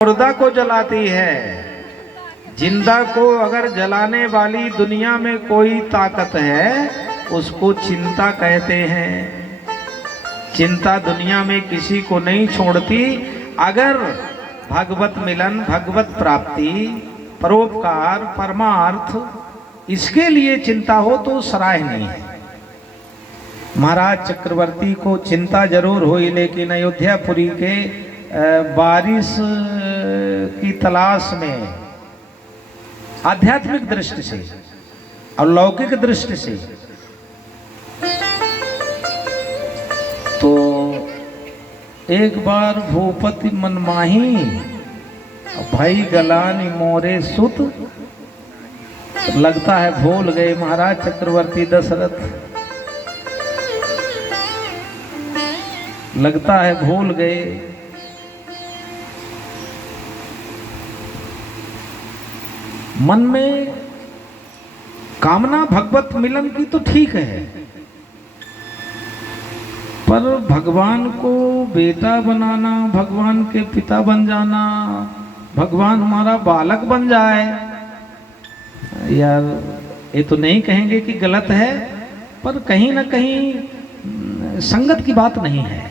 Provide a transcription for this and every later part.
मुर्दा को जलाती है। जिंदा को अगर जलाने वाली दुनिया में कोई ताकत है उसको चिंता कहते हैं। चिंता दुनिया में किसी को नहीं छोड़ती। अगर भगवत मिलन, भगवत प्राप्ति, परोपकार, परमार्थ इसके लिए चिंता हो तो सराहनीय है। महाराज चक्रवर्ती को चिंता जरूर हुई, लेकिन अयोध्यापुरी के बारिश की तलाश में आध्यात्मिक दृष्टि से और लौकिक दृष्टि से तो एक बार भूपति मनमाही भाई गलानी मोरे सुत, लगता है भूल गए महाराज चक्रवर्ती दशरथ, लगता है भूल गए। मन में कामना भगवत मिलन की तो ठीक है, पर भगवान को बेटा बनाना, भगवान के पिता बन जाना, भगवान हमारा बालक बन जाए, यार ये तो नहीं कहेंगे कि गलत है, पर कहीं ना कहीं संगत की बात नहीं है।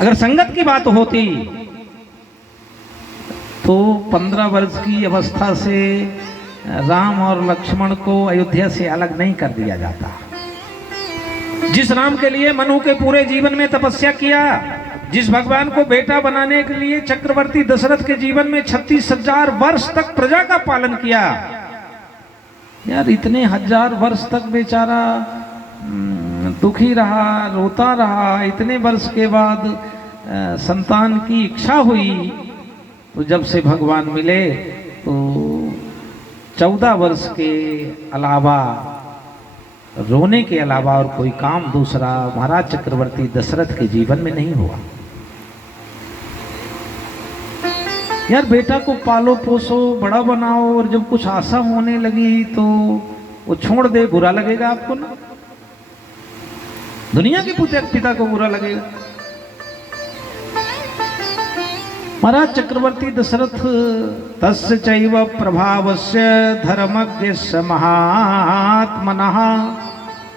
अगर संगत की बात होती तो 15 वर्ष की अवस्था से राम और लक्ष्मण को अयोध्या से अलग नहीं कर दिया जाता। जिस राम के लिए मनु के पूरे जीवन में तपस्या किया, जिस भगवान को बेटा बनाने के लिए चक्रवर्ती दशरथ के जीवन में 36,000 वर्ष तक प्रजा का पालन किया, यार इतने 1000 वर्ष तक बेचारा दुखी रहा, रोता रहा। इतने वर्ष के बाद संतान की इच्छा हुई, तो जब से भगवान मिले तो 14 वर्ष के अलावा, रोने के अलावा और कोई काम दूसरा महाराज चक्रवर्ती दशरथ के जीवन में नहीं हुआ। यार बेटा को पालो पोसो, बड़ा बनाओ, और जब कुछ आशा होने लगी तो वो छोड़ दे, बुरा लगेगा आपको ना? दुनिया के पिता को बुरा लगेगा। महाराज चक्रवर्ती दशरथ तस्य चैव प्रभावस्य धर्मज्ञस्य महात्मनः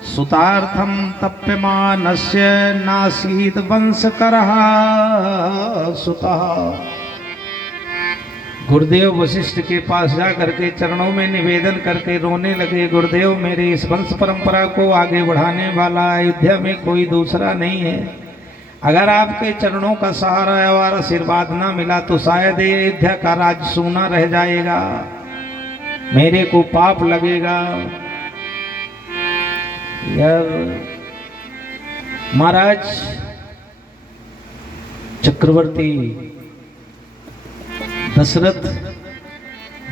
सुतार्थं तप्यमानस्य नासीद वंशकरः सुतः। गुरुदेव वशिष्ठ के पास जा करके चरणों में निवेदन करके रोने लगे, गुरुदेव मेरे इस वंश परंपरा को आगे बढ़ाने वाला अयोध्या में कोई दूसरा नहीं है। अगर आपके चरणों का सहारा और आशीर्वाद ना मिला तो शायद अयोध्या का राज सूना रह जाएगा, मेरे को पाप लगेगा। यार महाराज चक्रवर्ती दशरथ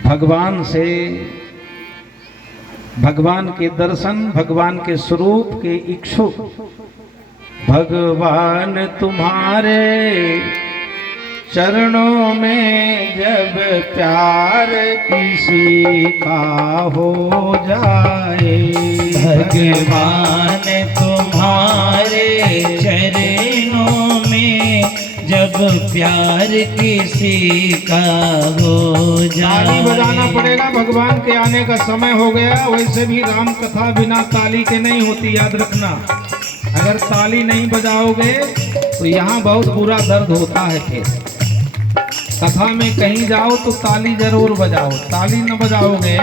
भगवान से, भगवान के दर्शन, भगवान के स्वरूप के इच्छुक, भगवान तुम्हारे चरणों में जब प्यार किसी का हो जाए, भगवान तुम्हारे चरणों में जब प्यार किसी का हो जाए। ताली बजाना पड़ेगा, भगवान के आने का समय हो गया। वैसे भी राम कथा बिना ताली के नहीं होती, याद रखना। अगर ताली नहीं बजाओगे तो यहाँ बहुत बुरा दर्द होता है। फिर कथा में कहीं जाओ तो ताली जरूर बजाओ, ताली न बजाओगे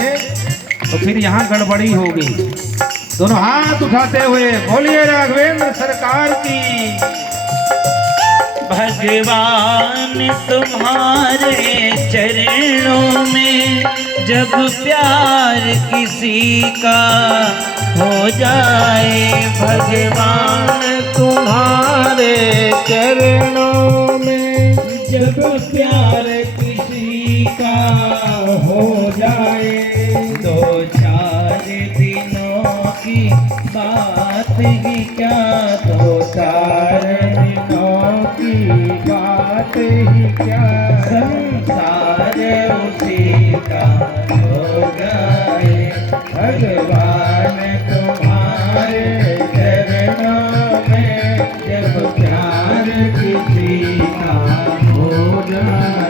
तो फिर यहाँ गड़बड़ी होगी। दोनों हाथ उठाते हुए बोलिए राघवेंद्र सरकार की। भगवान तुम्हारे चरणों में जब प्यार किसी का हो जाए, भगवान तुम्हारे चरणों में जब प्यार किसी का हो जाए, 2-4 दिनों की बात ही क्या, 2-4 दिनों की बात ही क्या, संसार उसी का हो जाए। भगवान तुम्हारे चरणों में जब प्यार किसी का हो जाए।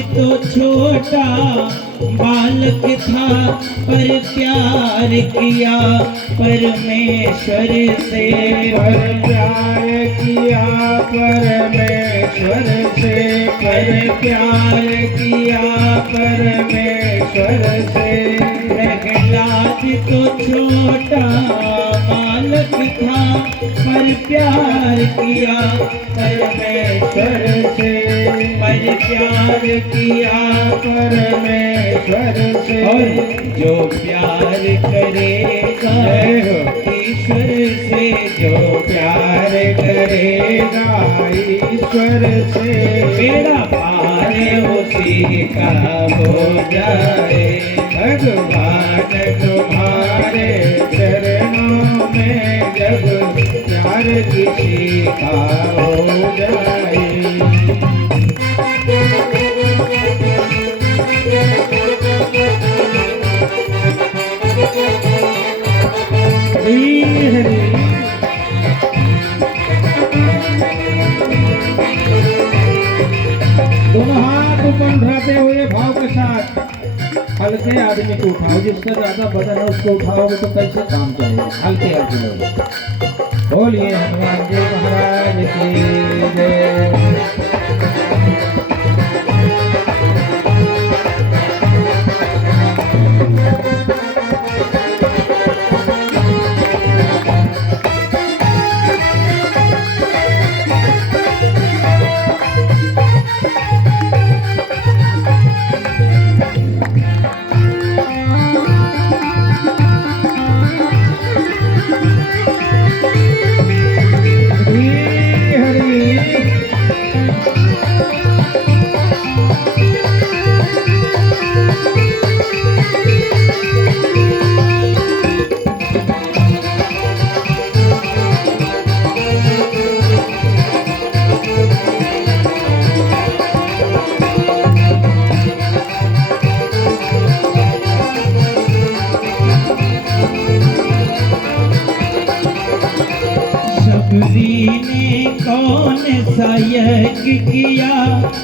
तो छोटा बालक था, पर प्यार किया परमेश्वर से। पर प्यार किया परमेश्वर से, पर प्यार किया परमेश्वर से। प्रहलाद तो छोटा बालक था, पर प्यार किया परमेश्वर से। पर प्यार किया परमेश्वर से। और जो प्यार करेगा ईश्वर से, जो प्यार करेगा ईश्वर से, बेड़ा पार उसी का हो जाए। भगवान तुम्हारे चरणों में जब प्यार किसी का हो जाए। हरि हरि। दोनों हाथ ऊपर उठाते हुए भाव के साथ हल्के आदमी को उठाओ। जिसका ज्यादा वजन है उसको उठाओगे तो कैसे काम चलेगा। हल्के आदमी बोलिए हनुमान जी महाराज की जय। सबरी ने कौन सा यज्ञ किया,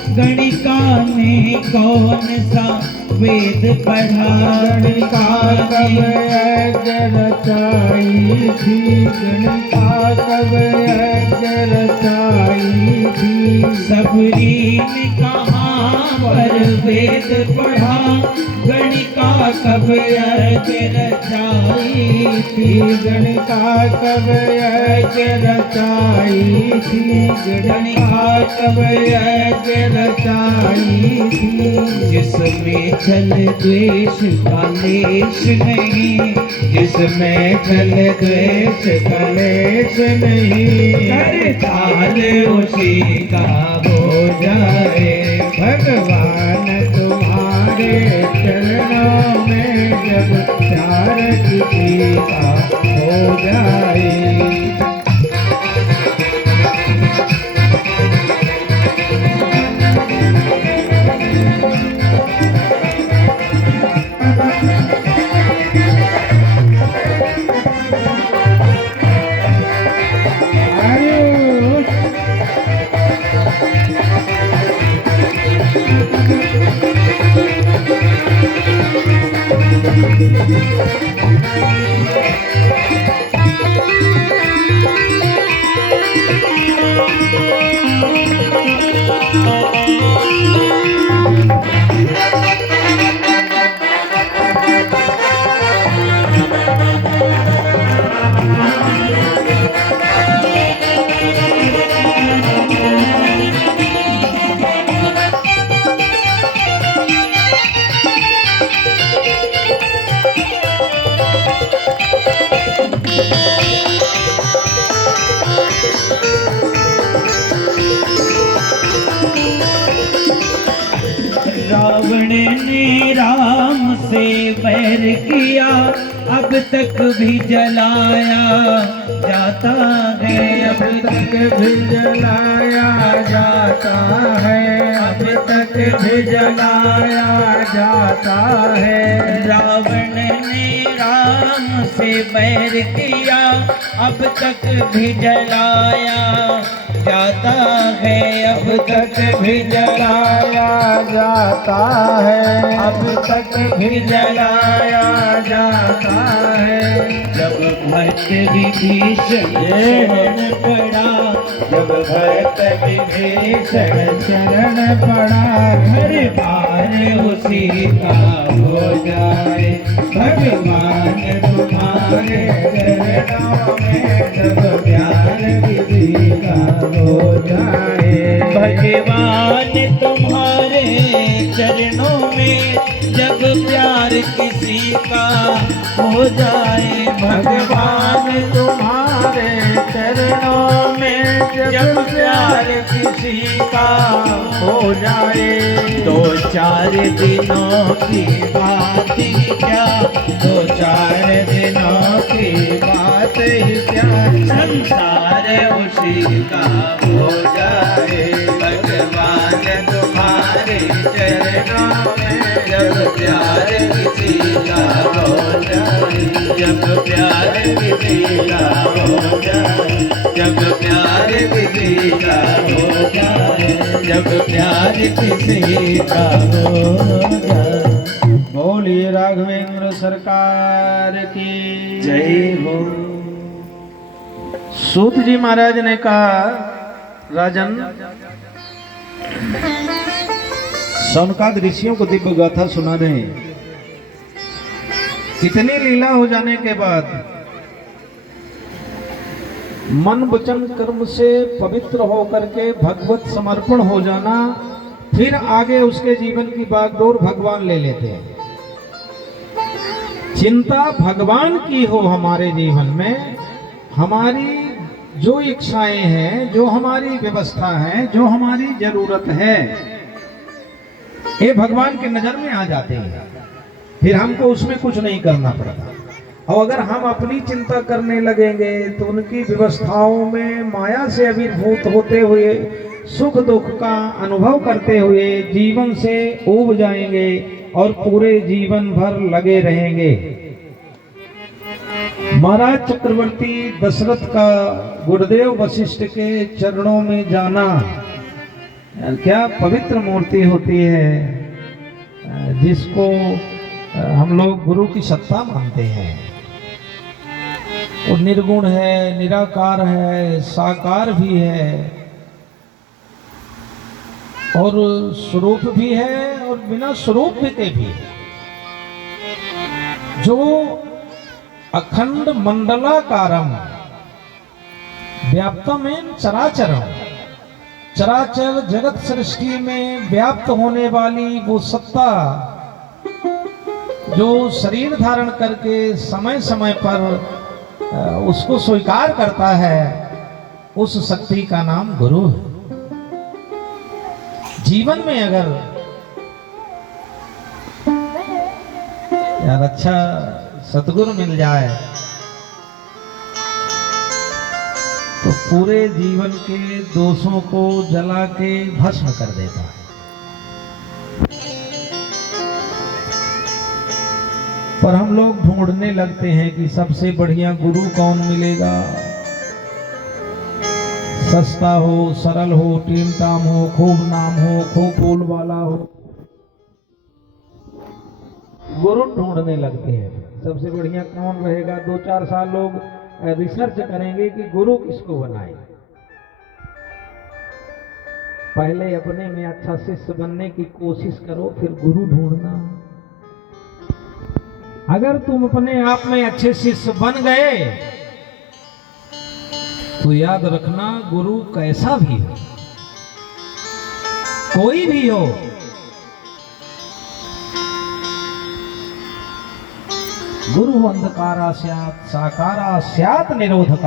गणिका ने कौन सा वेद पढ़ा। गणिका कब यज्ञ रचाई थी, गणिका कब यज्ञ रचाई थी। सबरी ने कहाँ पर वेद पढ़ा, गणिका कब यज्ञ रचाई थी। गणिका कब यज्ञ रचाई थी, गणिका कब यज्ञ रचाई थी। जिसमें छल द्वेष कलेश नहीं, जिसमें छल द्वेष कलेश नहीं। करताल उसी का हो जाए। भगवान तुम्हारे चरणों में जब प्यार किसी का हो जाए। रावण ने राम से बैर किया, अब तक भी जलाया जाता है। अब तक भी जलाया जाता है, अब तक भी जलाया जाता है। रावण ने राम राम से बैर किया, अब तक भी जलाया जाता है, अब तक भी जलाया जाता है, अब तक भी जलाया जाता है। जब भक्त विभीषण शरण पड़ा, जब भक्त विभीषण शरण पड़ा, घर बार उसी का हो जाए, भगवान तुम्हारे चरणों में जब प्यार किसी का हो जाए, भगवान तुम्हारे चरणों में जब प्यार किसी का हो जाए, भगवान तुम्हारे चरणों में जब प्यार किसी का हो जाए। 2-4 दिनों की बात ही क्या, 2-4 दिनों की बात ही क्या, संसार उसी का हो जाए, भगवान तुम्हारे चरणों में जब प्यार किसी का हो जाए, जब प्यार किसी का हो जाए, जब प्यार किसी का हो जाए, जब प्यार किसी का हो जाए। बोलिए राघवेंद्र सरकार की जय हो। सूत जी महाराज ने कहा, राजन, सनकाद ऋषियों को दिव्य गाथा सुना रहे। इतनी लीला हो जाने के बाद मन वचन कर्म से पवित्र होकर के भगवत समर्पण हो जाना, फिर आगे उसके जीवन की बागडोर भगवान ले लेते हैं। चिंता भगवान की हो हमारे जीवन में, हमारी जो इच्छाएं हैं, जो हमारी व्यवस्था है, जो हमारी जरूरत है, ये भगवान की नजर में आ जाते हैं, फिर हमको उसमें कुछ नहीं करना पड़ता। और अगर हम अपनी चिंता करने लगेंगे तो उनकी व्यवस्थाओं में माया से आविर्भूत होते हुए सुख दुख का अनुभव करते हुए जीवन से ऊब जाएंगे और पूरे जीवन भर लगे रहेंगे। महाराज चक्रवर्ती दशरथ का गुरुदेव वशिष्ठ के चरणों में जाना क्या पवित्र मूर्ति होती है, जिसको हम लोग गुरु की सत्ता मानते हैं। वो निर्गुण है, निराकार है, साकार भी है और स्वरूप भी है और बिना स्वरूप के भी है, जो अखंड मंडलाकारम व्याप्तमेन चराचरम, चराचर जगत सृष्टि में व्याप्त होने वाली वो सत्ता जो शरीर धारण करके समय समय पर उसको स्वीकार करता है, उस शक्ति का नाम गुरु है। जीवन में अगर यार अच्छा सतगुरु मिल जाए तो पूरे जीवन के दोषों को जला के भस्म कर देता है। पर हम लोग ढूंढने लगते हैं कि सबसे बढ़िया गुरु कौन मिलेगा, सस्ता हो, सरल हो, टीम टाम हो, खूब नाम हो, खूब बोल वाला हो, गुरु ढूंढने लगते हैं। सबसे बढ़िया कौन रहेगा, 2-4 साल लोग रिसर्च करेंगे कि गुरु किसको बनाए। पहले अपने में अच्छा शिष्य बनने की कोशिश करो, फिर गुरु ढूंढना। अगर तुम अपने आप में अच्छे शिष्य बन गए तो याद रखना, गुरु कैसा भी हो, कोई भी हो, गुरु अंधकारा स्यात् साकारा स्यात् निरोधका।